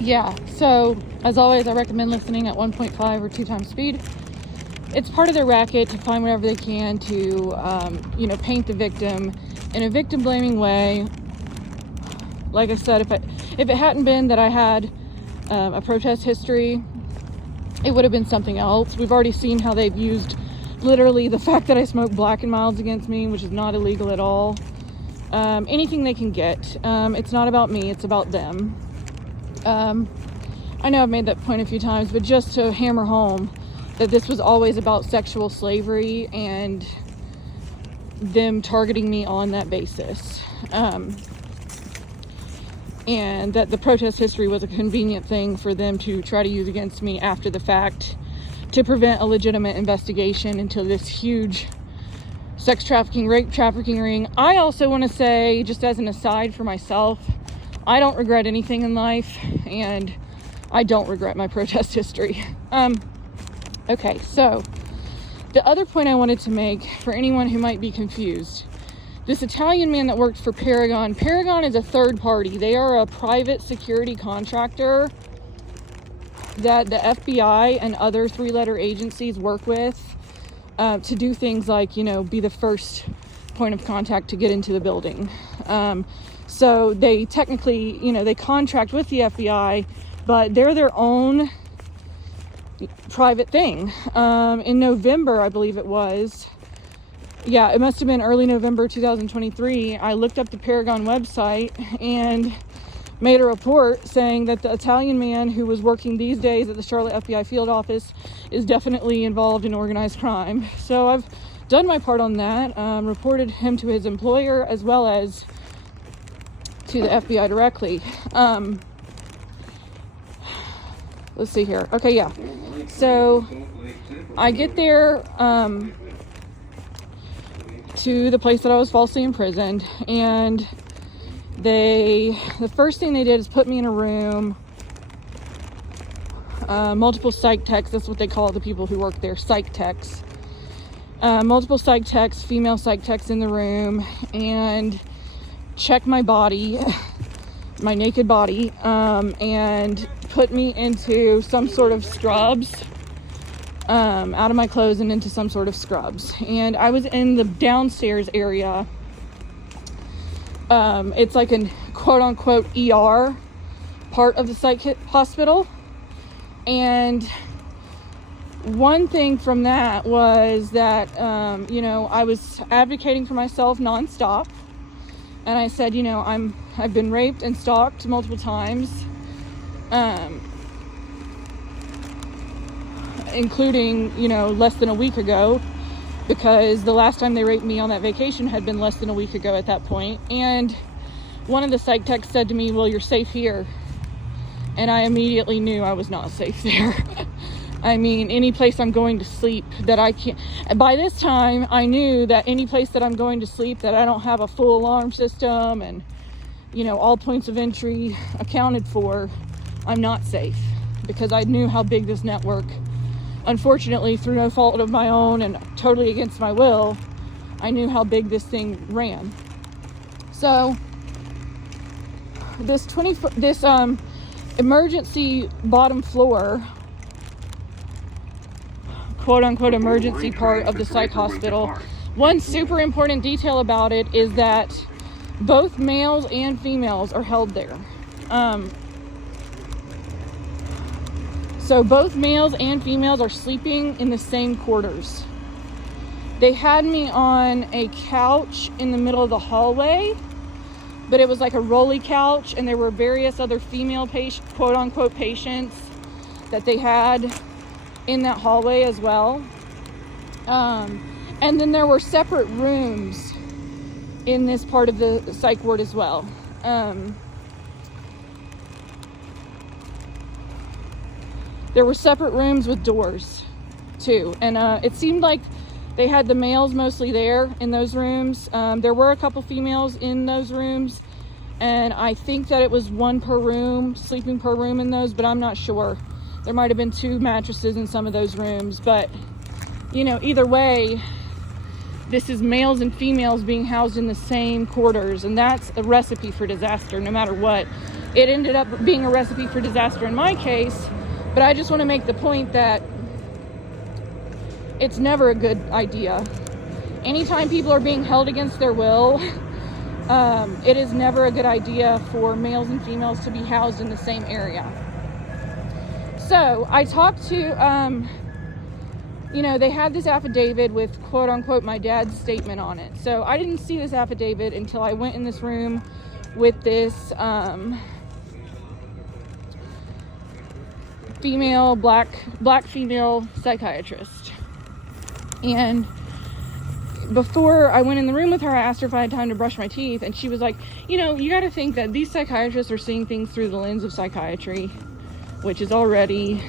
yeah, so as always, I recommend listening at 1.5 or 2 times speed. It's part of their racket to find whatever they can to, paint the victim in a victim blaming way. Like I said, if it hadn't been that I had a protest history, it would have been something else. We've already seen how they've used literally the fact that I smoke Black and Milds against me, which is not illegal at all. Anything they can get. It's not about me, it's about them. I know I've made that point a few times, but just to hammer home that this was always about sexual slavery and them targeting me on that basis. And that the protest history was a convenient thing for them to try to use against me after the fact to prevent a legitimate investigation into this huge sex trafficking, rape trafficking ring. I also want to say, just as an aside for myself, I don't regret anything in life, and I don't regret my protest history. Okay, so the other point I wanted to make for anyone who might be confused, this Italian man that worked for Paragon is a third party. They are a private security contractor that the FBI and other 3-letter agencies work with to do things like, be the first point of contact to get into the building. So they technically, they contract with the FBI, but they're their own private thing. In November, I believe it was, it must have been early November 2023, I looked up the Paragon website and made a report saying that the Italian man who was working these days at the Charlotte FBI field office is definitely involved in organized crime. So I've done my part on that, reported him to his employer as well as to the FBI directly. Let's see here. Okay, yeah. So I get there to the place that I was falsely imprisoned, and the first thing they did is put me in a room. Multiple psych techs, that's what they call the people who work there, psych techs. Multiple psych techs, female psych techs in the room, and check my body, my naked body, and put me into some sort of scrubs, out of my clothes and into some sort of scrubs. And I was in the downstairs area. It's like an quote unquote ER part of the psych hospital. And one thing from that was that, I was advocating for myself nonstop. And I said, I've been raped and stalked multiple times, including, less than a week ago, because the last time they raped me on that vacation had been less than a week ago at that point. And one of the psych techs said to me, well, you're safe here. And I immediately knew I was not safe there. I mean, any place I'm going to sleep that I can't, by this time I knew that any place that I'm going to sleep that I don't have a full alarm system and, all points of entry accounted for, I'm not safe, because I knew how big this network, unfortunately through no fault of my own and totally against my will, I knew how big this thing ran. So this emergency bottom floor, quote unquote emergency part of the psych hospital, one super important detail about it is that both males and females are held there. So both males and females are sleeping in the same quarters. They had me on a couch in the middle of the hallway, but it was like a rolly couch, and there were various other female quote unquote patients that they had in that hallway as well. And then there were separate rooms in this part of the psych ward as well. There were separate rooms with doors too. And it seemed like they had the males mostly there in those rooms. There were a couple females in those rooms, and I think that it was one per room, sleeping per room in those, but I'm not sure. There might have been 2 mattresses in some of those rooms, but either way, this is males and females being housed in the same quarters, and that's a recipe for disaster no matter what. it ended up being a recipe for disaster in my case. But I just want to make the point that it's never a good idea. Anytime people are being held against their will, it is never a good idea for males and females to be housed in the same area. So I talked to, they had this affidavit with quote unquote my dad's statement on it. So I didn't see this affidavit until I went in this room with this black female psychiatrist. And before I went in the room with her, I asked her if I had time to brush my teeth, and she was like, you got to think that these psychiatrists are seeing things through the lens of psychiatry, which is already,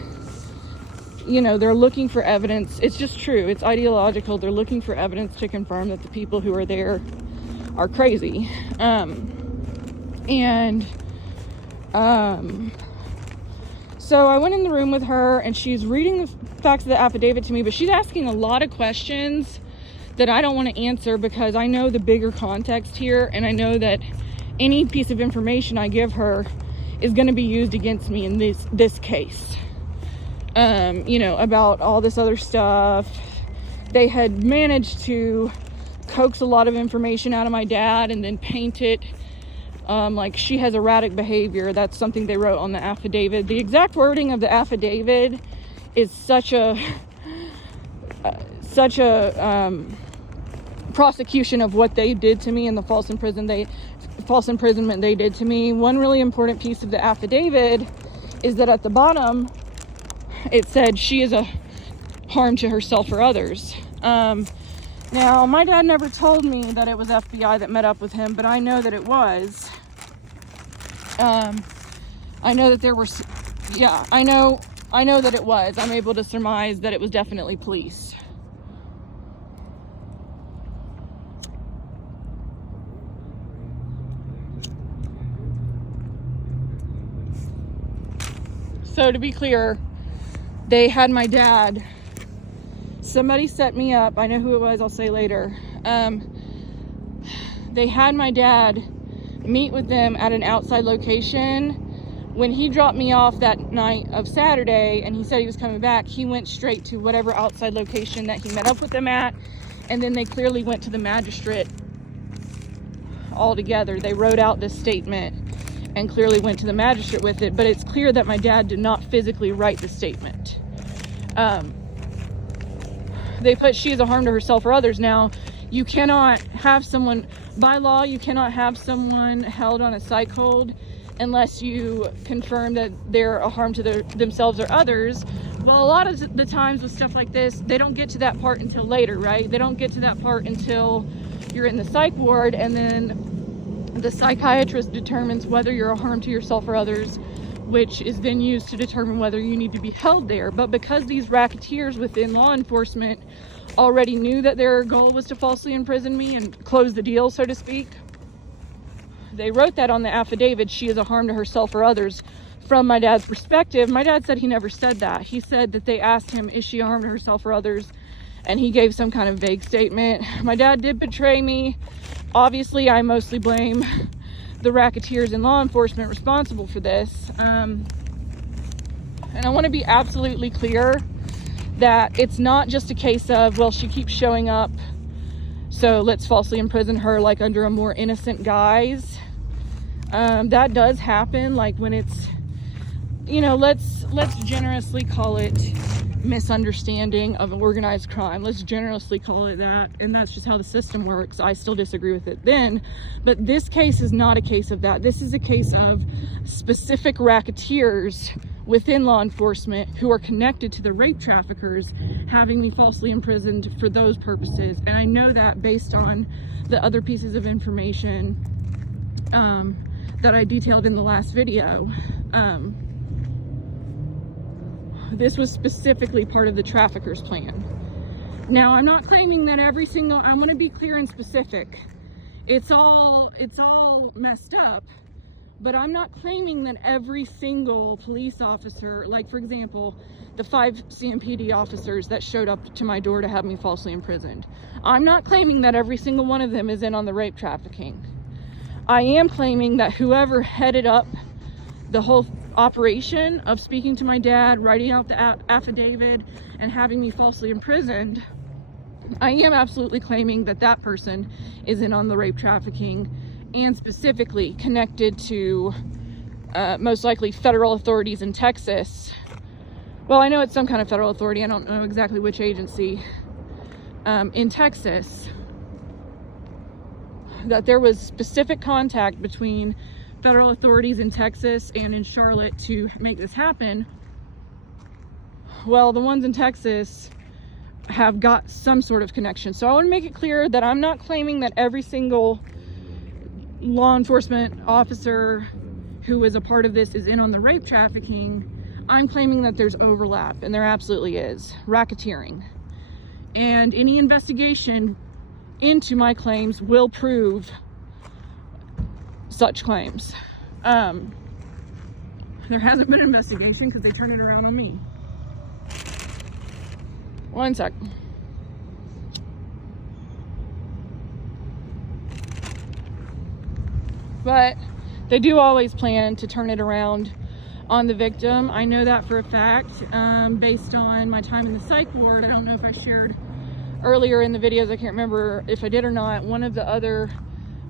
they're looking for evidence. It's just true. It's ideological. They're looking for evidence to confirm that the people who are there are crazy. So I went in the room with her, and she's reading the facts of the affidavit to me, but she's asking a lot of questions that I don't want to answer because I know the bigger context here, and I know that any piece of information I give her is going to be used against me in this case. About all this other stuff. They had managed to coax a lot of information out of my dad and then paint it like she has erratic behavior. That's something they wrote on the affidavit. The exact wording of the affidavit is such a prosecution of what they did to me and the false imprisonment they did to me. One really important piece of the affidavit is that at the bottom it said she is a harm to herself or others. Now, my dad never told me that it was FBI that met up with him, but I know that it was. I know that there were, I know that it was. I'm able to surmise that it was definitely police. So to be clear, they had my dad. Somebody set me up. I know who it was. I'll say later. They had my dad meet with them at an outside location. When he dropped me off that night of Saturday and he said he was coming back, he went straight to whatever outside location that he met up with them at. And then they clearly went to the magistrate all together. They wrote out this statement and clearly went to the magistrate with it. But it's clear that my dad did not physically write the statement. They put she is a harm to herself or others. Now, you cannot have someone, by law, you cannot have someone held on a psych hold unless you confirm that they're a harm to themselves or others. Well, a lot of the times with stuff like this, they don't get to that part until later, right? They don't get to that part until you're in the psych ward, and then the psychiatrist determines whether you're a harm to yourself or others, which is then used to determine whether you need to be held there. But because these racketeers within law enforcement already knew that their goal was to falsely imprison me and close the deal, so to speak, they wrote that on the affidavit, she is a harm to herself or others. From my dad's perspective, my dad said he never said that. He said that they asked him, is she a harm to herself or others? And he gave some kind of vague statement. My dad did betray me. Obviously, I mostly blame the racketeers and law enforcement responsible for this. And I want to be absolutely clear that it's not just a case of, well, she keeps showing up, so let's falsely imprison her like under a more innocent guise. That does happen, like when it's, let's generously call it misunderstanding of organized crime. Let's generously call it that, and that's just how the system works. I still disagree with it then, but this case is not a case of that. This is a case of specific racketeers within law enforcement who are connected to the rape traffickers having me falsely imprisoned for those purposes. And I know that based on the other pieces of information that I detailed in the last video. This was specifically part of the traffickers' plan. Now, I'm not claiming that I'm going to be clear and specific. It's all messed up, but I'm not claiming that every single police officer, like for example, the 5 CMPD officers that showed up to my door to have me falsely imprisoned. I'm not claiming that every single one of them is in on the rape trafficking. I am claiming that whoever headed up the whole operation of speaking to my dad, writing out the affidavit, and having me falsely imprisoned, I am absolutely claiming that that person is in on the rape trafficking, and specifically connected to most likely federal authorities in Texas. Well, I know it's some kind of federal authority. I don't know exactly which agency in Texas. That there was specific contact between federal authorities in Texas and in Charlotte to make this happen. Well, the ones in Texas have got some sort of connection. So I want to make it clear that I'm not claiming that every single law enforcement officer who is a part of this is in on the rape trafficking. I'm claiming that there's overlap, and there absolutely is. Racketeering. And any investigation into my claims will prove such claims. There hasn't been an investigation because they turned it around on me. One sec. But they do always plan to turn it around on the victim. I know that for a fact, based on my time in the psych ward. I don't know if I shared earlier in the videos, I can't remember if I did or not. One of the other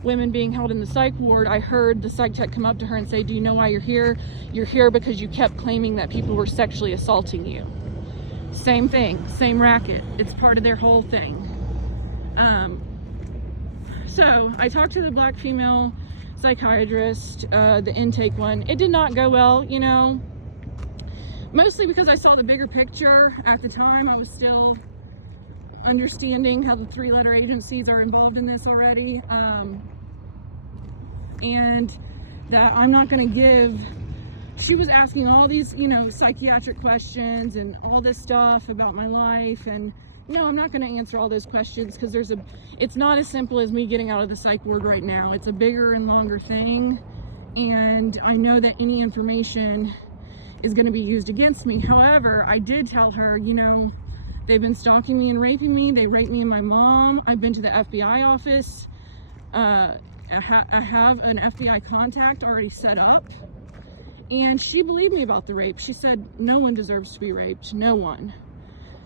women being held in the psych ward, I heard the psych tech come up to her and say, "Do you know why you're here? You're here because you kept claiming that people were sexually assaulting you." Same thing, same racket. It's part of their whole thing. So I talked to the black female psychiatrist, the intake one. It did not go well, you know, mostly because I saw the bigger picture. At the time, I was still understanding how the 3-letter agencies are involved in this already, and that I'm not going to give. She was asking all these, you know, psychiatric questions and all this stuff about my life, and no, I'm not going to answer all those questions because it's not as simple as me getting out of the psych ward right now. It's a bigger and longer thing, and I know that any information is going to be used against me. However, I did tell her, you know, they've been stalking me and raping me. They raped me and my mom. I've been to the FBI office. I have an FBI contact already set up. And she believed me about the rape. She said, no one deserves to be raped. No one.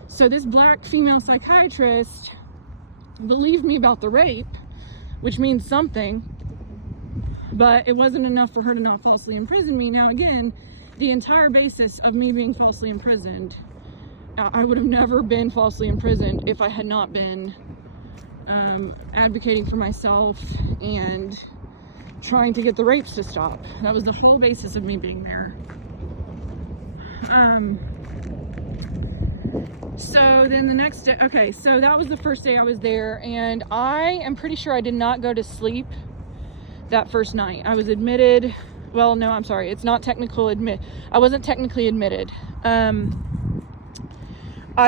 So this black female psychiatrist believed me about the rape, which means something. But it wasn't enough for her to not falsely imprison me. Now, again, the entire basis of me being falsely imprisoned, I would have never been falsely imprisoned if I had not been advocating for myself and trying to get the rapes to stop. That was the whole basis of me being there. So then the next day, okay, so that was the first day I was there, and I am pretty sure I did not go to sleep that first night. I was admitted, well, no, I'm sorry, it's not technical I wasn't technically admitted. I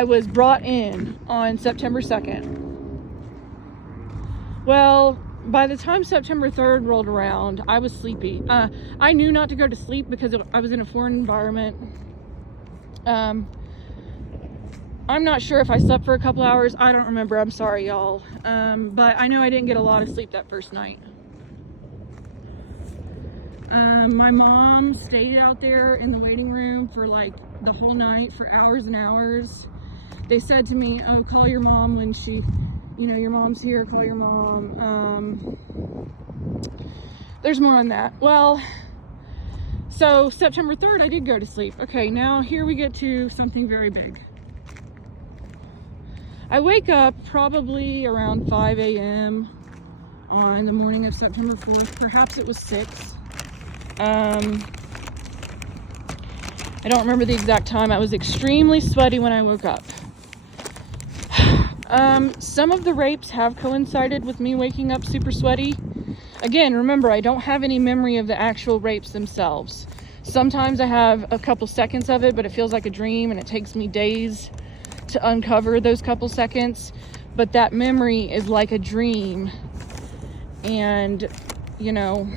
was brought in on September 2nd. Well, by the time September 3rd rolled around, I was sleepy. I knew not to go to sleep because I was in a foreign environment. I'm not sure if I slept for a couple hours. I don't remember. I'm sorry, y'all. But I know I didn't get a lot of sleep that first night. My mom stayed out there in the waiting room for like the whole night, for hours and hours. They said to me, "Oh, call your mom when she, you know, your mom's here, call your mom." There's more on that. Well, so September 3rd, I did go to sleep. Okay, now here we get to something very big. I wake up probably around 5 a.m. on the morning of September 4th. Perhaps it was 6. I don't remember the exact time. I was extremely sweaty when I woke up. Some of the rapes have coincided with me waking up super sweaty. Again, remember, I don't have any memory of the actual rapes themselves. Sometimes I have a couple seconds of it, but it feels like a dream, and it takes me days to uncover those couple seconds. But that memory is like a dream, and, you know,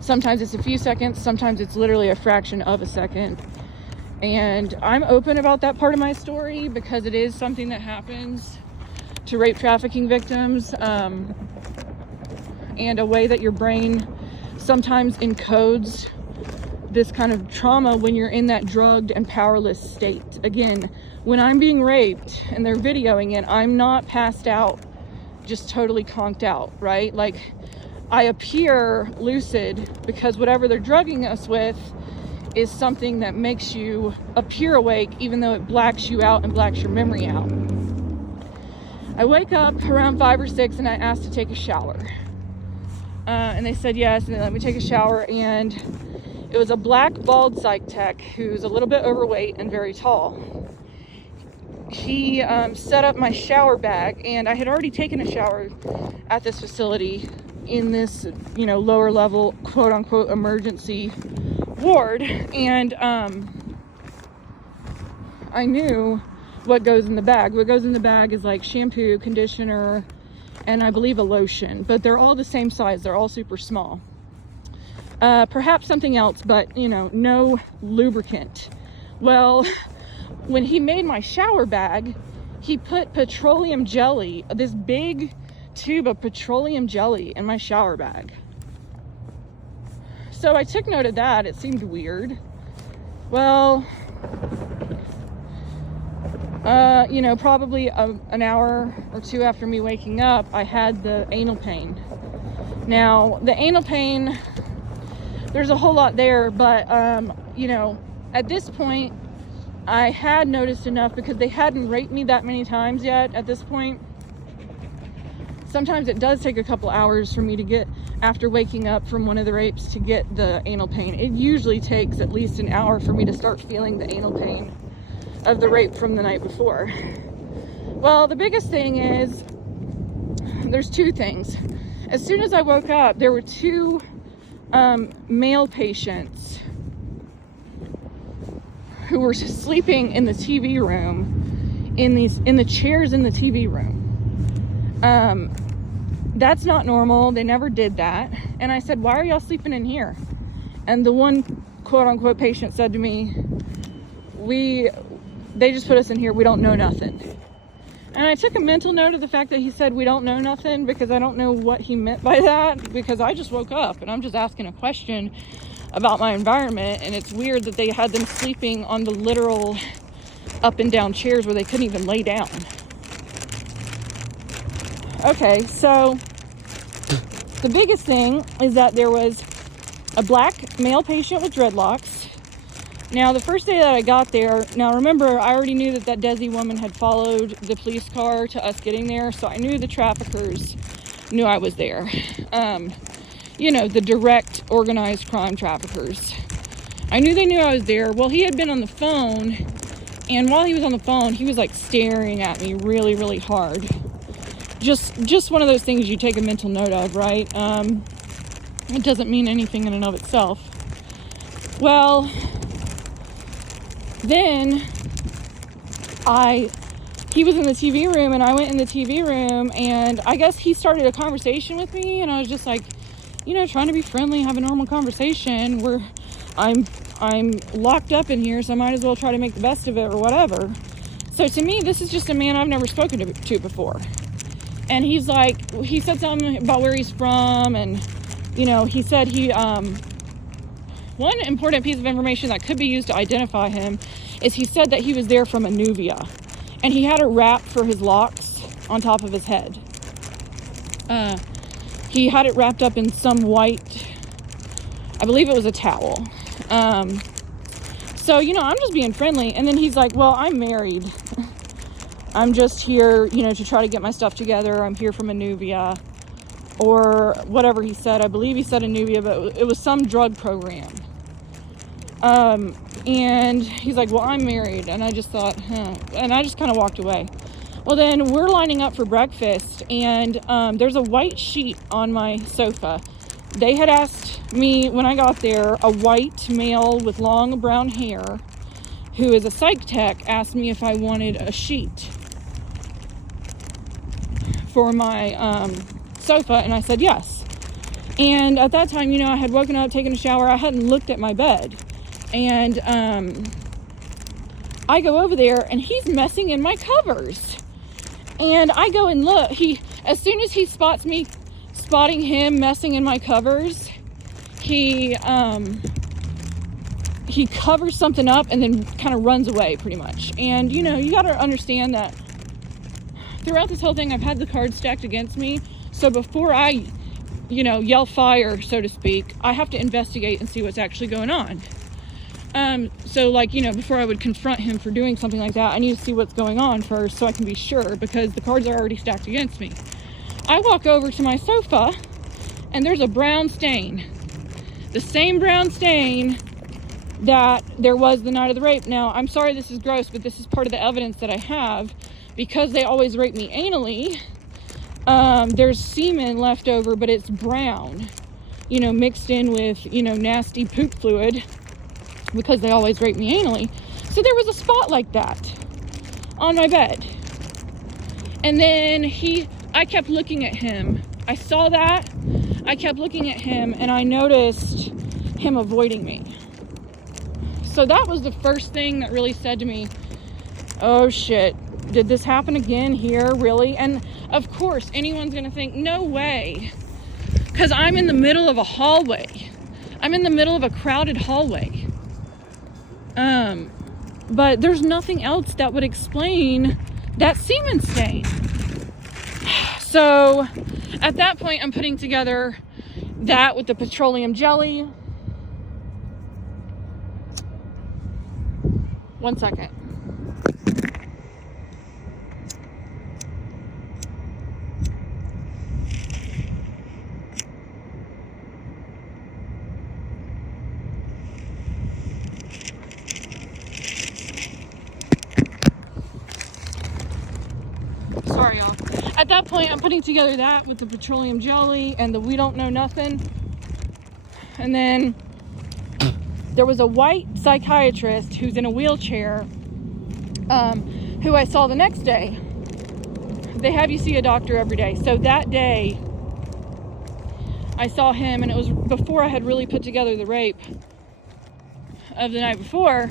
sometimes it's a few seconds, sometimes it's literally a fraction of a second. And I'm open about that part of my story because it is something that happens to rape trafficking victims, and a way that your brain sometimes encodes this kind of trauma when you're in that drugged and powerless state. Again, when I'm being raped and they're videoing it, I'm not passed out, just totally conked out, right? Like, I appear lucid because whatever they're drugging us with is something that makes you appear awake, even though it blacks you out and blacks your memory out. I wake up around 5 or 6 and I asked to take a shower. And they said yes, and they let me take a shower, and it was a black bald psych tech who's a little bit overweight and very tall. He set up my shower bag, and I had already taken a shower at this facility in this, lower level, quote unquote, emergency ward, and I knew what goes in the bag. What goes in the bag is like shampoo, conditioner, and I believe a lotion, but they're all the same size. They're all super small. Perhaps something else, but no lubricant. Well, when he made my shower bag, he put petroleum jelly, this big tube of petroleum jelly, in my shower bag. So I took note of that. It seemed weird. Well, probably an hour or two after me waking up, I had the anal pain. Now, the anal pain, there's a whole lot there, but, at this point, I had noticed enough because they hadn't raped me that many times yet at this point. Sometimes it does take a couple hours for me to get, after waking up from one of the rapes, to get the anal pain. It usually takes at least an hour for me to start feeling the anal pain of the rape from the night before. Well, the biggest thing is, there's two things. As soon as I woke up, there were two male patients who were sleeping in the TV room, in the chairs in the TV room. That's not normal. They never did that. And I said, why are y'all sleeping in here? And the one quote unquote patient said to me, they just put us in here. We don't know nothing. And I took a mental note of the fact that he said we don't know nothing, because I don't know what he meant by that, because I just woke up and I'm just asking a question about my environment, and it's weird that they had them sleeping on the literal up and down chairs where they couldn't even lay down. Okay, so the biggest thing is that there was a black male patient with dreadlocks. Now, the first day that I got there, now remember, I already knew that Desi woman had followed the police car to us getting there, so I knew the traffickers knew I was there. The direct organized crime traffickers. I knew they knew I was there. Well, he had been on the phone, and while he was on the phone, he was like staring at me really, really hard. Just one of those things you take a mental note of, right? It doesn't mean anything in and of itself. Well, then he was in the TV room, and I went in the TV room, and I guess he started a conversation with me, and I was just like, trying to be friendly, have a normal conversation where I'm locked up in here, so I might as well try to make the best of it or whatever. So to me, this is just a man I've never spoken to before. And he's like, he said something about where he's from, and, he said one important piece of information that could be used to identify him is he said that he was there from Anuvia, and he had a wrap for his locks on top of his head. He had it wrapped up in some white, I believe it was a towel. So, I'm just being friendly. And then he's like, well, I'm married. I'm just here, to try to get my stuff together. I'm here from Anuvia, or whatever he said. I believe he said Anuvia, but it was some drug program. And he's like, well, I'm married. And I just thought, and I just kind of walked away. Well, then we're lining up for breakfast, and there's a white sheet on my sofa. They had asked me when I got there, a white male with long brown hair, who is a psych tech, asked me if I wanted a sheet for my sofa, and I said yes. And at that time, I had woken up, taken a shower. I hadn't looked at my bed, and I go over there, and he's messing in my covers. And I go and look. As soon as he spots me spotting him messing in my covers, he he covers something up and then kind of runs away pretty much. And, you know, you got to understand that throughout this whole thing, I've had the cards stacked against me. So before I, you know, yell fire, so to speak, I have to investigate and see what's actually going on. So like, you know, before I would confront him for doing something like that, I need to see what's going on first so I can be sure, because the cards are already stacked against me. I walk over to my sofa and there's a brown stain. The same brown stain that there was the night of the rape. Now, I'm sorry this is gross, but this is part of the evidence that I have. Because they always rape me anally, there's semen left over, but it's brown, you know, mixed in with, you know, nasty poop fluid, because they always rape me anally. So there was a spot like that on my bed. And then I kept looking at him. I saw that. I kept looking at him, and I noticed him avoiding me. So that was the first thing that really said to me, oh shit, did this happen again here, really? And of course, anyone's gonna think, no way, because I'm in the middle of a hallway. I'm in the middle of a crowded hallway. But there's nothing else that would explain that semen stain. So at that point, I'm putting together that with the petroleum jelly. One second. Sorry, y'all. At that point, I'm putting together that with the petroleum jelly and the we don't know nothing. And then there was a white psychiatrist who's in a wheelchair, who I saw the next day. They have you see a doctor every day. So that day, I saw him, and it was before I had really put together the rape of the night before.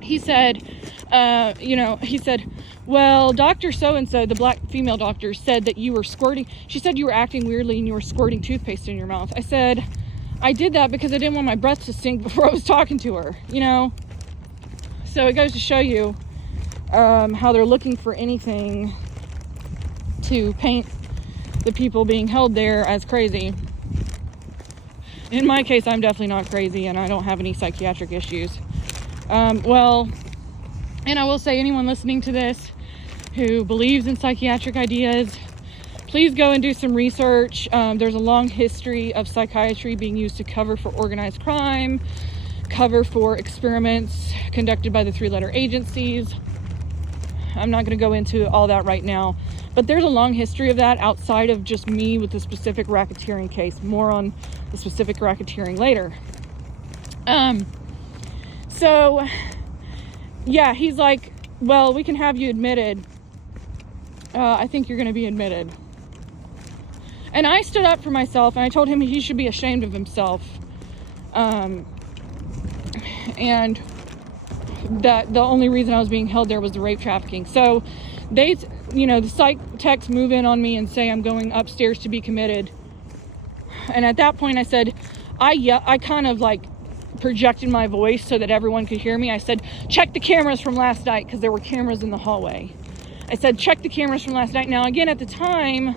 He said, well, Dr. So-and-so, the black female doctor, said that you were squirting. She said you were acting weirdly and you were squirting toothpaste in your mouth. I said, I did that because I didn't want my breath to stink before I was talking to her, you know? So it goes to show you how they're looking for anything to paint the people being held there as crazy. In my case, I'm definitely not crazy, and I don't have any psychiatric issues. Well, and I will say, anyone listening to this who believes in psychiatric ideas, please go and do some research. There's a long history of psychiatry being used to cover for organized crime, cover for experiments conducted by the three-letter agencies. I'm not going to go into all that right now, but there's a long history of that outside of just me with the specific racketeering case. More on the specific racketeering later. So yeah, he's like, well, we can have you admitted. I think you're going to be admitted. And I stood up for myself, and I told him he should be ashamed of himself. And that the only reason I was being held there was the rape trafficking. So they, the psych techs move in on me and say I'm going upstairs to be committed. And at that point I said, I kind of like projected my voice so that everyone could hear me. I said, check the cameras from last night, because there were cameras in the hallway. I said, check the cameras from last night. Now, again, at the time,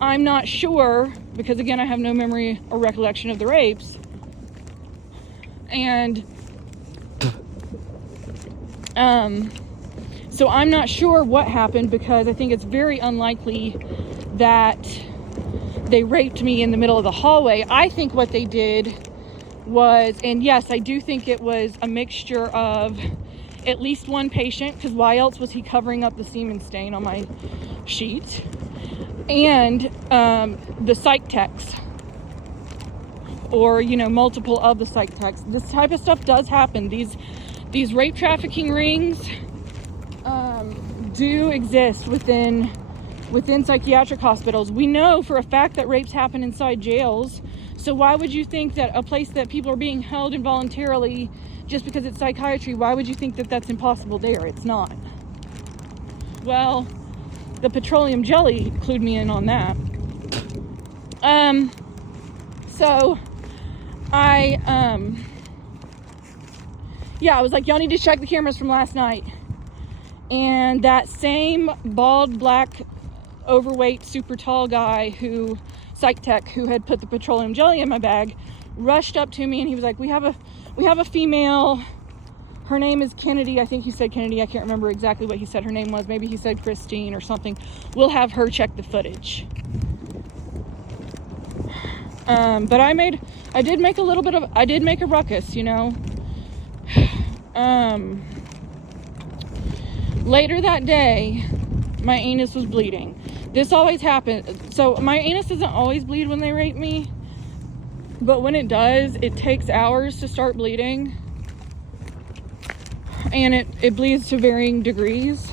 I'm not sure, because again, I have no memory or recollection of the rapes. And so I'm not sure what happened, because I think it's very unlikely that they raped me in the middle of the hallway. I think what they did was, and yes, I do think it was a mixture of at least one patient, because why else was he covering up the semen stain on my sheet, and the psych techs, or multiple of the psych techs. This type of stuff does happen. These rape trafficking rings do exist within psychiatric hospitals. We know for a fact that rapes happen inside jails. So why would you think that a place that people are being held involuntarily, just because it's psychiatry, why would you think that that's impossible there? It's not. Well, the petroleum jelly clued me in on that. So I Yeah, I was like, y'all need to check the cameras from last night. And that same bald, black, overweight, super tall guy who, psych tech, who had put the petroleum jelly in my bag, rushed up to me and he was like, we have a female. Her name is Kennedy. I think he said Kennedy. I can't remember exactly what he said her name was. Maybe he said Christine or something. We'll have her check the footage. But I did make a ruckus, you know. Later that day, my anus was bleeding. This always happens. So my anus doesn't always bleed when they rape me, but when it does, it takes hours to start bleeding. And it bleeds to varying degrees.